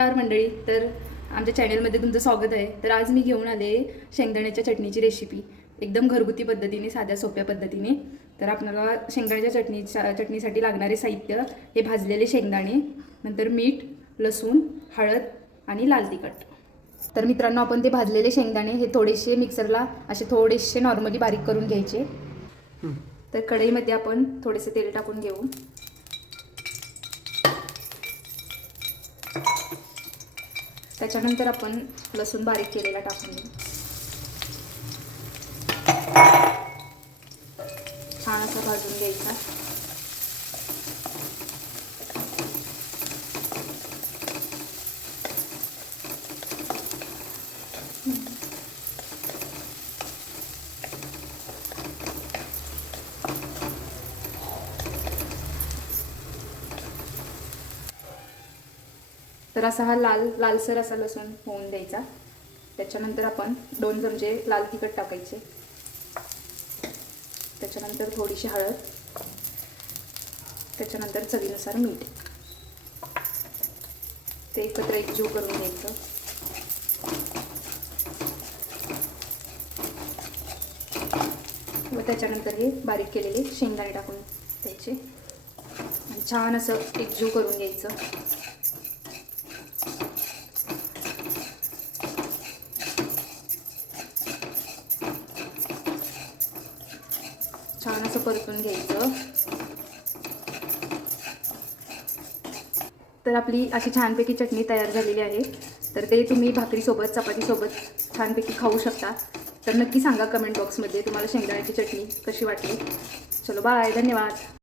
नमस्कार मंडळी. तर आमच्या चॅनलमध्ये तुमचं स्वागत आहे. तर आज मी घेऊन आले शेंगदाण्याच्या चटणीची रेसिपी एकदम घरगुती पद्धतीने, साध्या सोप्या पद्धतीने. तर आपल्याला शेंगदाण्याच्या चटणीसाठी लागणारे साहित्य हे भाजलेले शेंगदाणे, नंतर मीठ, लसूण, हळद आणि लाल तिखट. तर मित्रांनो, आपण ते भाजलेले शेंगदाणे हे थोडेसे मिक्सरला असे थोडेसे नॉर्मली बारीक करून घ्यायचे. तर कढईमध्ये आपण थोडेसे तेल टाकून घेऊ. त्याच्यानंतर आपण लसूण बारीक केलेला टाकून देऊ. छान असं भाजून घ्यायचा. तर असा हा लालसर असा लसूण होऊन द्यायचा. त्याच्यानंतर आपण 2 चमचे लाल तिखट टाकायचे. त्याच्यानंतर थोडीशी हळद, त्याच्यानंतर चवीनुसार मीठ. ते एकत्र एकजीव करून घ्यायचं. व त्याच्यानंतर हे बारीक केलेले शेंगदाणे टाकून द्यायचे आणि छान असं एकजीव करून घ्यायचं. छान असं परतून घ्यायचं. तर आपली अशी छानपैकी चटणी तयार झालेली आहे. तर ते तुम्ही भाकरीसोबत, चपातीसोबत छानपैकी खाऊ शकता. तर नक्की सांगा कमेंट बॉक्समध्ये तुम्हाला शेंगदाण्याची चटणी कशी वाटली. चलो बाय, धन्यवाद.